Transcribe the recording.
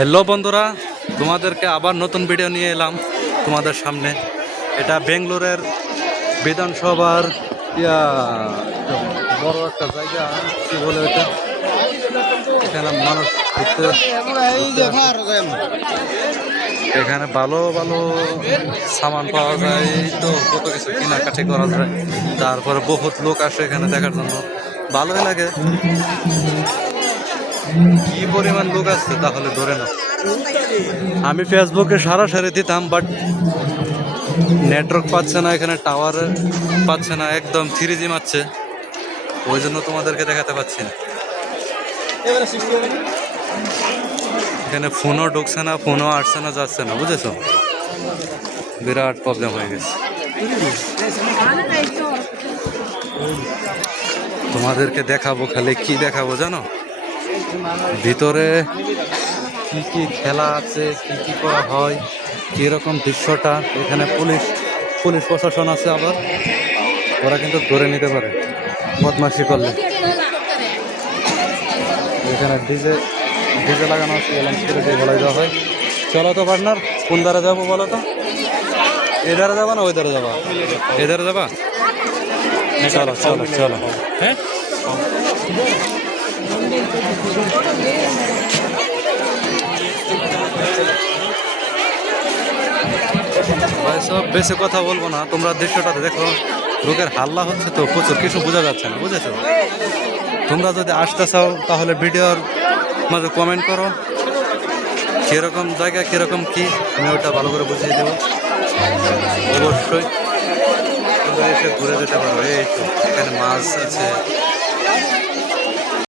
Hello বন্ধুরা, তোমাদেরকে আবার নতুন ভিডিও নিয়ে এলাম তোমাদের সামনে। এটা বেঙ্গলোরের বিধানসভার বড় একটা জায়গা, কি বলে এটা, এখানে মানুষ এখানে ভালো ভালো সামান পাওয়া যায়, তো কত কিছু কেনাকাটি করা যায়। তারপরে বহুত লোক আসে এখানে দেখার জন্য, ভালোই লাগে। কি পরিমাণ লোক আসছে তাহলে ধরে না। আমি ফেসবুকে সরাসরি দিতাম, বাট নেটওয়ার্ক পাচ্ছে না, এখানে টাওয়ার পাচ্ছে না, একদম 3G মারছে, ওই জন্য তোমাদেরকে দেখাতে পাচ্ছি না। এখানে ফোনও ঢুকছে না, ফোনও আসছে না, যাচ্ছে না, বুঝেছো? বিরাট প্রবলেম হয়ে গেছে। তোমাদেরকে দেখাবো, খালি কি দেখাবো জানো, ভিতরে কি কি খেলা আছে, কি কি করা হয়, কিরকম দৃশ্যটা। এখানে পুলিশ প্রশাসন আছে, আবার ওরা কিন্তু ধরে নিতে পারে বদমাশি করলে। এখানে ডিজে লাগানো আছে, এলাম সিকিউরিটি বলাই দেওয়া হয়। চলো তো পার্টনার, কোন দ্বারা যাবো বলো তো? এ ধারে যাবা না ওই ধারে যাবা? এ ধারে যাবা? চলো চলো চলো। হ্যাঁ, ভাই সব বেশি কথা বলবো না, তোমরা দৃশ্যটাতে দেখো। লোকের হাল্লা হচ্ছে তো প্রচুর, কিছু বোঝা যাচ্ছে না, বুঝেছো? তোমরা যদি আসতে চাও তাহলে ভিডিওর মাঝে কমেন্ট করো, কিরকম জায়গা, কিরকম কি, আমি ওটা ভালো করে বুঝিয়ে দেবো। অবশ্যই তোমরা এসে ঘুরে যেতে পারো। এই তো এখানে মাছ আছে,